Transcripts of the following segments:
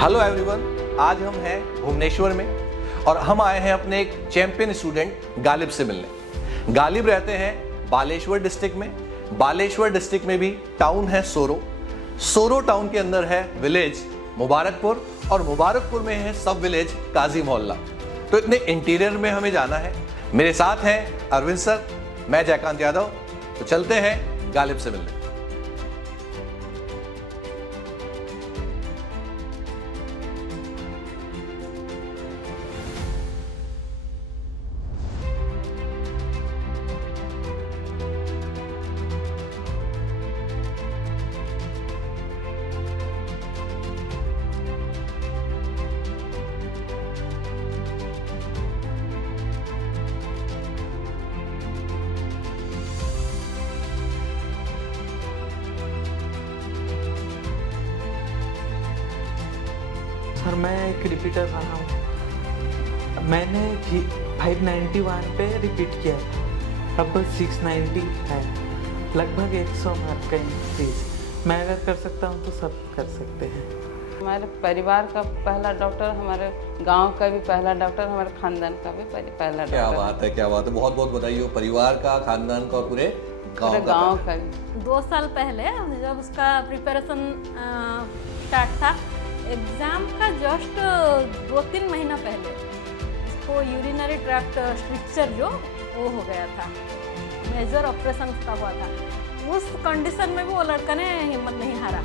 Hello everyone, आज हम हैं भुवनेश्वर में और हम आए हैं अपने एक चैंपियन स्टूडेंट गालिब से मिलने। गालिब रहते हैं बालेश्वर डिस्ट्रिक्ट में। बालेश्वर डिस्ट्रिक्ट में भी टाउन है सोरो। सोरो टाउन के अंदर है विलेज मुबारकपुर और मुबारकपुर में है सब विलेज काजी मोहल्ला। तो इतने इंटीरियर में हमें जाना है। मेरे साथ हैं अरविंद सर, मैं जयकांत यादव। तो चलते हैं गालिब से मिलने। सर मैं एक रिपीटर रहा हूँ। मैंने 591 पे रिपीट किया था, अब 690 है, लगभग 100 मार्क का इंक्रीज। मैं अगर कर सकता हूँ तो सब कर सकते हैं। हमारे परिवार का पहला डॉक्टर, हमारे गांव का भी पहला डॉक्टर, हमारे खानदान का भी पहला डॉक्टर। क्या बात है, क्या बात है। बहुत बहुत बधाई हो परिवार का, खानदान का और पूरे गांव का भी। 2 साल पहले जब उसका प्रिपरेशन स्टार्ट था, एग्ज़ाम का जस्ट 2-3 महीना पहले इसको यूरिनरी ट्रैक्ट स्ट्रक्चर जो वो हो गया था, मेजर ऑपरेशन का हुआ था। उस कंडीशन में भी वो लड़का ने हिम्मत नहीं हारा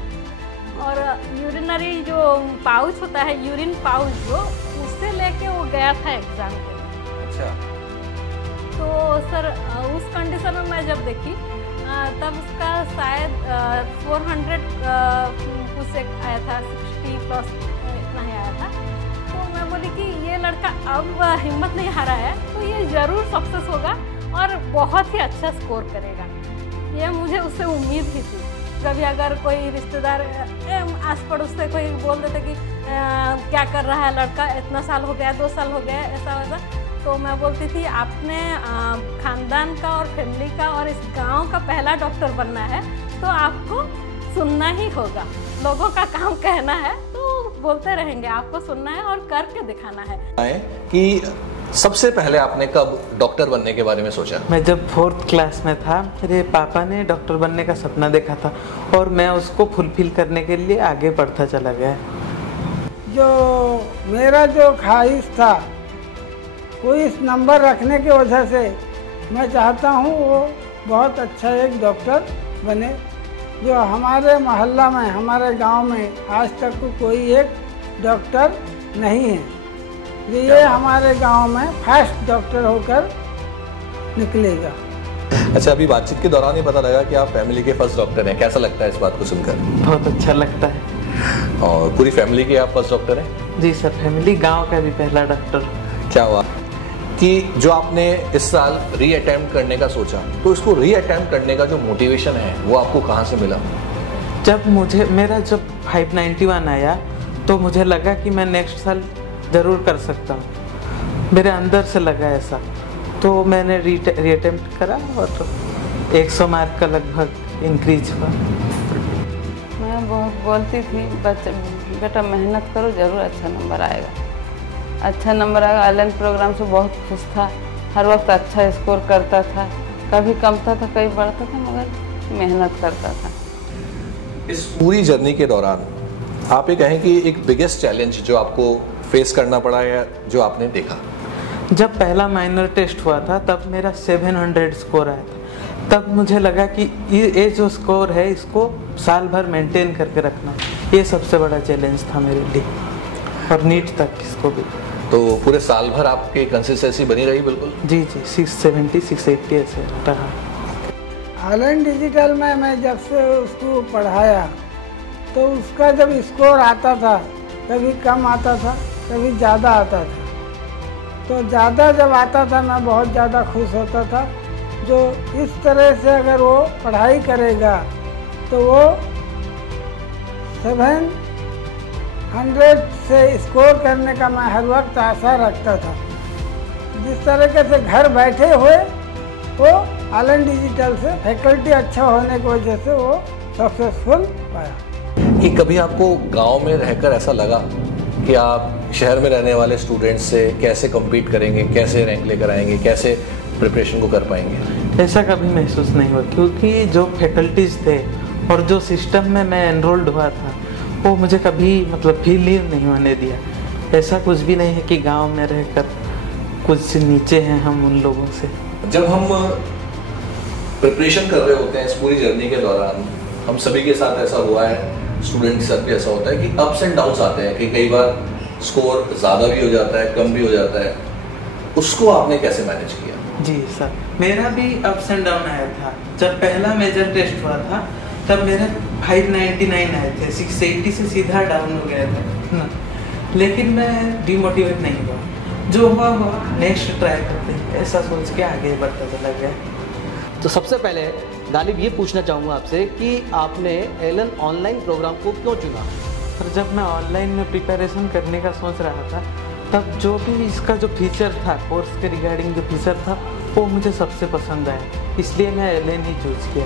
और यूरिनरी जो पाउच होता है, यूरिन पाउच जो, उससे लेके वो गया था एग्ज़ाम के लिए। अच्छा। तो सर उस कंडीशन में मैं जब देखी तब उसका शायद 400 कुछ एक आया था, 60 प्लस इतना ही आया था। तो मैं बोली कि ये लड़का अब हिम्मत नहीं हारा है तो ये ज़रूर सक्सेस होगा और बहुत ही अच्छा स्कोर करेगा। ये मुझे उससे उम्मीद ही थी। कभी अगर कोई रिश्तेदार आस पड़ोस से कोई बोल देते कि क्या कर रहा है लड़का, इतना साल हो गया, 2 साल हो गया, ऐसा वैसा, तो मैं बोलती थी आपने खानदान का और फैमिली का और इस गांव का पहला डॉक्टर बनना है तो आपको सुनना ही होगा। लोगों का काम कहना है तो बोलते रहेंगे, आपको सुनना है और करके दिखाना है। कि सबसे पहले आपने कब डॉक्टर बनने के बारे में सोचा? मैं जब 4th क्लास में था, मेरे पापा ने डॉक्टर बनने का सपना देखा था और मैं उसको फुलफिल करने के लिए आगे बढ़ता चला गया। जो मेरा जो ख्वाहिश था कोई इस नंबर रखने की वजह से मैं चाहता हूँ वो बहुत अच्छा एक डॉक्टर बने। जो हमारे मोहल्ला में, हमारे गांव में आज तक कोई एक डॉक्टर नहीं है। ये हमारे गांव में फर्स्ट डॉक्टर होकर निकलेगा। अच्छा, अभी बातचीत के दौरान ही पता लगा कि आप फैमिली के फर्स्ट डॉक्टर हैं। कैसा लगता है इस बात को सुनकर? बहुत अच्छा लगता है। और पूरी फैमिली के आप फर्स्ट डॉक्टर हैं? जी सर, फैमिली, गांव का भी पहला डॉक्टर। क्या हुआ कि जो आपने इस साल री-अटेम्प्ट करने का सोचा, तो इसको री-अटेम्प्ट करने का जो मोटिवेशन है वो आपको कहाँ से मिला? जब मेरा जब 591 आया तो मुझे लगा कि मैं नेक्स्ट साल ज़रूर कर सकता हूँ। मेरे अंदर से लगा ऐसा, तो मैंने री-अटेम्प्ट करा और 100 मार्क का लगभग इंक्रीज हुआ। मैं बहुत बोलती थी बेटा मेहनत करो, ज़रूर अच्छा नंबर आएगा, अच्छा नंबर आएगा। ऑनलाइन प्रोग्राम से बहुत खुश था, हर वक्त अच्छा स्कोर करता था, कभी कमता था कभी बढ़ता था, मगर मेहनत करता था। इस पूरी जर्नी के दौरान आप ये कहें कि एक बिगेस्ट चैलेंज जो आपको फेस करना पड़ा या जो आपने देखा? जब पहला माइनर टेस्ट हुआ था तब मेरा 700 स्कोर आया था। तब मुझे लगा कि ये जो स्कोर है इसको साल भर मेंटेन करके रखना, ये सबसे बड़ा चैलेंज था मेरे लिए, और नीट तक इसको भी। तो पूरे साल भर आपकी कंसिस्टेंसी बनी रही? बिल्कुल जी जी, 670 680 ऐसे रहा। ऑनलाइन डिजिटल में मैं जब से उसको पढ़ाया तो उसका जब स्कोर आता था कभी कम आता था, कभी ज़्यादा आता था। तो ज़्यादा जब आता था मैं बहुत ज़्यादा खुश होता था। जो इस तरह से अगर वो पढ़ाई करेगा तो वो 700 से स्कोर करने का मैं हर वक्त आशा रखता था। जिस तरीके से घर बैठे हुए वो ऑनलाइन डिजिटल से फैकल्टी अच्छा होने की वजह से वो सक्सेसफुल पाया। कि कभी आपको गांव में रहकर ऐसा लगा कि आप शहर में रहने वाले स्टूडेंट्स से कैसे कम्पीट करेंगे, कैसे रैंक लेकर आएंगे, कैसे प्रिपरेशन को कर पाएंगे? ऐसा कभी महसूस नहीं हुआ, क्योंकि जो फैकल्टीज थे और जो सिस्टम में मैं एनरोल्ड हुआ था वो मुझे कभी मतलब फील ही नहीं होने दिया। ऐसा कुछ भी नहीं है कि गांव में रहकर कुछ नीचे हैं हम उन लोगों से। जब हम प्रिपरेशन कर रहे होते हैं इस पूरी जर्नी के दौरान, हम सभी के साथ ऐसा हुआ है, स्टूडेंट के साथ भी ऐसा होता है कि अप्स एंड डाउन्स आते हैं कि कई बार स्कोर ज़्यादा भी हो जाता है, कम भी हो जाता है। उसको आपने कैसे मैनेज किया? जी सर, मेरा भी अप्स एंड डाउन आया था। जब पहला मेजर टेस्ट हुआ था तब मेरे 599 आए थे, 680 से सीधा डाउन हो गया था ना, लेकिन मैं डिमोटिवेट नहीं हुआ। जो हुआ नेक्स्ट ट्राई करते हैं, ऐसा सोच के आगे बढ़ता चला गया। तो सबसे पहले गालिब ये पूछना चाहूँगा आपसे कि आपने एलन ऑनलाइन प्रोग्राम को क्यों चुना? पर जब मैं ऑनलाइन में प्रिपरेशन करने का सोच रहा था तब जो भी इसका जो फीचर था, कोर्स के रिगार्डिंग जो फीचर था वो मुझे सबसे पसंद आया, इसलिए मैं एलन ही चूज किया।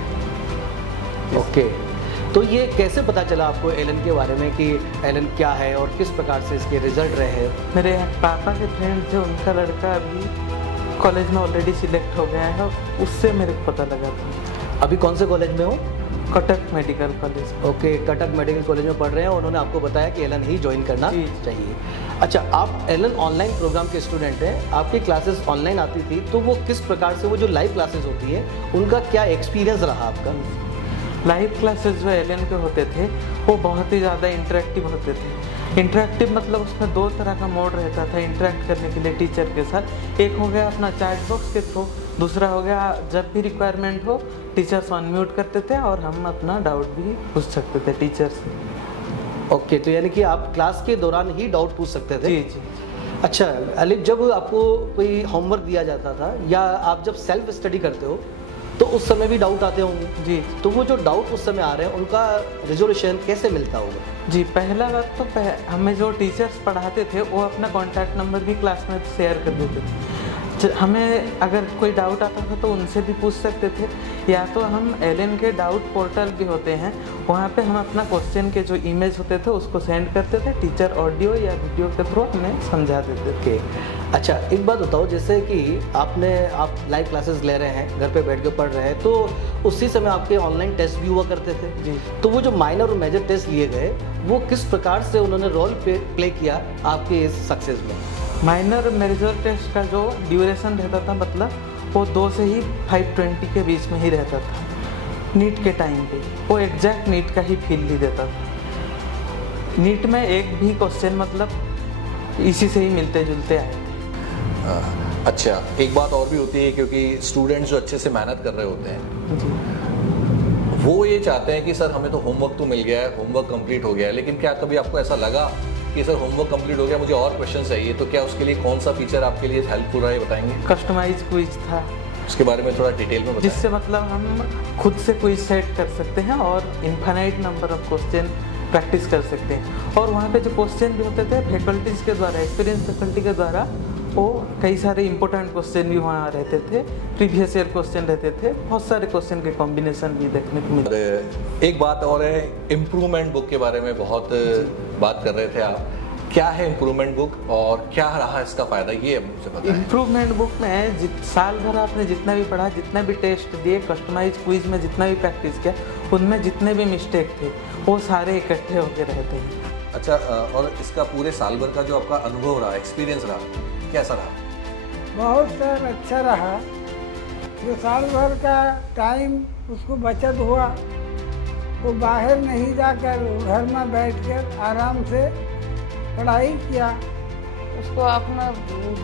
ओके, तो ये कैसे पता चला आपको एलन के बारे में कि एलन क्या है और किस प्रकार से इसके रिजल्ट रहे हैं? मेरे पापा के फ्रेंड थे, उनका लड़का अभी कॉलेज में ऑलरेडी सिलेक्ट हो गया है, उससे मेरे को पता लगा था। अभी कौन से कॉलेज में हो? Cuttack medical college. Okay, Cuttack medical college में पढ़ रहे हैं, उन्होंने आपको बताया कि एलन ही ज्वाइन करना चाहिए। अच्छा, आप एलन ऑनलाइन प्रोग्राम के स्टूडेंट हैं, आपकी क्लासेस ऑनलाइन आती थी, तो वो किस प्रकार से, वो जो लाइव क्लासेस होती है उनका क्या एक्सपीरियंस रहा आपका? लाइव क्लासेस जो एलन के होते थे वो बहुत ही ज़्यादा इंटरेक्टिव होते थे। इंटरेक्टिव मतलब उसमें दो तरह का मोड रहता था इंटरेक्ट करने के लिए टीचर के साथ। एक हो गया अपना चैट बॉक्स के थ्रू, दूसरा हो गया जब भी रिक्वायरमेंट हो टीचर्स अनम्यूट करते थे और हम अपना डाउट भी पूछ सकते थे टीचर से। ओके, तो यानी कि आप क्लास के दौरान ही डाउट पूछ सकते थे? जी जी। अच्छा अलिफ, जब आपको कोई होमवर्क दिया जाता था या आप जब सेल्फ स्टडी करते हो तो उस समय भी डाउट आते होंगे? जी। तो वो जो डाउट उस समय आ रहे हैं उनका रिजोल्यूशन कैसे मिलता होगा? जी, पहला बात तो हमें जो टीचर्स पढ़ाते थे वो अपना कॉन्टैक्ट नंबर भी क्लास में शेयर कर देते थे। हमें अगर कोई डाउट आता था तो उनसे भी पूछ सकते थे, या तो हम एलन के डाउट पोर्टल भी होते हैं, वहाँ पे हम अपना क्वेश्चन के जो इमेज होते थे उसको सेंड करते थे, टीचर ऑडियो या वीडियो के थ्रू हमें समझा देते थे। अच्छा, एक बात बताओ, जैसे कि आप लाइव क्लासेस ले रहे हैं, घर पे बैठ के पढ़ रहे हैं, तो उसी समय आपके ऑनलाइन टेस्ट भी हुआ करते थे? जी। तो वो जो माइनर और मेजर टेस्ट लिए गए वो किस प्रकार से उन्होंने रोल प्ले किया आपके इस सक्सेस में? माइनर और मेजर टेस्ट का जो ड्यूरेशन रहता था मतलब वो 2 से ही 520 के बीच में ही रहता था नीट के टाइम पे। वो एग्जैक्ट नीट का ही फील नहीं देता था। नीट में एक भी क्वेश्चन मतलब इसी से ही मिलते जुलते आए। अच्छा, एक बात और भी होती है, क्योंकि स्टूडेंट्स जो अच्छे से मेहनत कर रहे होते हैं जी। वो ये चाहते हैं कि सर हमें तो होमवर्क तो मिल गया है, होमवर्क कंप्लीट हो गया है, लेकिन क्या कभी आपको ऐसा लगा कि सर होमवर्क कंप्लीट हो गया, मुझे और क्वेश्चन चाहिए, तो क्या उसके लिए कौन सा फीचर आपके लिए हेल्पफुल रहा है, बताएंगे? कस्टमाइज क्विज था, उसके बारे में थोड़ा डिटेल में बताएं। जिससे मतलब हम खुद से क्विज सेट कर सकते हैं और infinite number of question practice कर सकते हैं। और वहाँ पे जो क्वेश्चन भी होते थे फैकल्टीज के द्वारा, एक्सपीरियंस फैकल्टी के द्वारा, वो कई सारे इंपॉर्टेंट क्वेश्चन भी वहाँ रहते थे, प्रीवियस ईयर क्वेश्चन रहते थे, बहुत सारे क्वेश्चन के कॉम्बिनेशन भी देखने को मिलते। एक बात और है, इम्प्रूवमेंट बुक के बारे में बहुत बात कर रहे थे आप, क्या है इम्प्रूवमेंट बुक और क्या रहा इसका फ़ायदा, ये मुझे बताएं। इम्प्रूवमेंट बुक में साल भर आपने जितना भी पढ़ा, जितना भी टेस्ट दिए, कस्टमाइज क्विज में जितना भी प्रैक्टिस किया, उनमें जितने भी मिस्टेक थे वो सारे इकट्ठे होकर रहते हैं। अच्छा, और इसका पूरे साल भर का जो आपका अनुभव रहा, एक्सपीरियंस रहा, कैसा रहा? बहुत सर अच्छा रहा। जो साल भर का टाइम उसको बचत हुआ, वो बाहर नहीं जाकर घर में बैठकर आराम से पढ़ाई किया। उसको अपना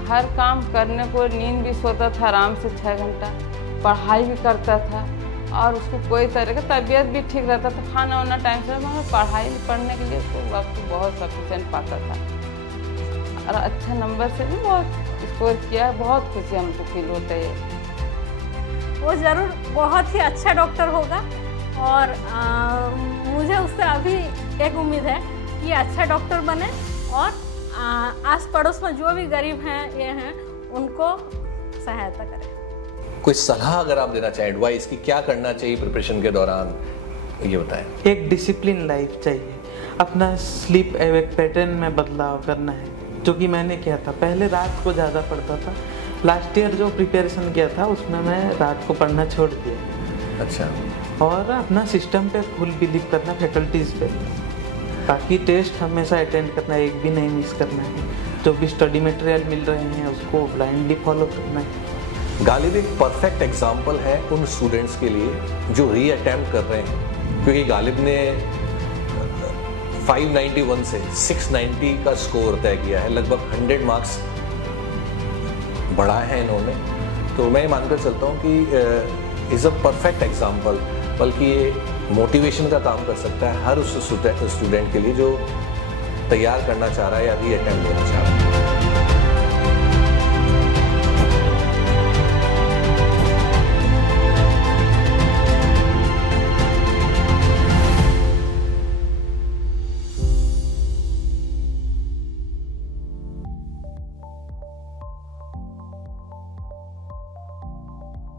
हर काम करने को, नींद भी सोता था आराम से 6 घंटा, पढ़ाई भी करता था और उसको कोई तरह का तबीयत भी ठीक रहता था, खाना वाना टाइम से, मगर पढ़ाई पढ़ने के लिए उसको वक्त बहुत सफिशेंट पाता था और अच्छे नंबर से भी बहुत स्कोर किया। बहुत खुशी हमको फील होता है। वो ज़रूर बहुत ही अच्छा डॉक्टर होगा और मुझे उससे अभी एक उम्मीद है कि अच्छा डॉक्टर बने और आस पड़ोस में जो भी गरीब हैं ये हैं उनको सहायता करें। कोई सलाह अगर आप देना चाहें, एडवाइस, कि क्या करना चाहिए प्रिपरेशन के दौरान, ये बताएं। एक डिसिप्लिन लाइफ चाहिए, अपना स्लीप पैटर्न में बदलाव करना है, जो कि मैंने किया था। पहले रात को ज़्यादा पढ़ता था, लास्ट ईयर जो प्रिपरेशन किया था उसमें मैं रात को पढ़ना छोड़ दिया। अच्छा। और अपना सिस्टम पे फुल बिलीव करना, फैकल्टीज़ पे, बाकी टेस्ट हमेशा अटेंड करना, एक भी नहीं मिस करना है। जो भी स्टडी मटेरियल मिल रहे हैं उसको ब्लाइंडली फॉलो करना है। गालिब एक परफेक्ट एग्जाम्पल है उन स्टूडेंट्स के लिए जो री अटैम्प्ट कर रहे हैं, क्योंकि गालिब ने 591 से 690 का स्कोर तय किया है, लगभग 100 मार्क्स बढ़ाए हैं इन्होंने। तो मैं मानकर चलता हूँ कि इज़ अ परफेक्ट एग्जाम्पल, बल्कि ये मोटिवेशन का काम कर सकता है हर उस स्टूडेंट के लिए जो तैयार करना चाह रहा है या री अटेम्प्ट देना चाह रहा है।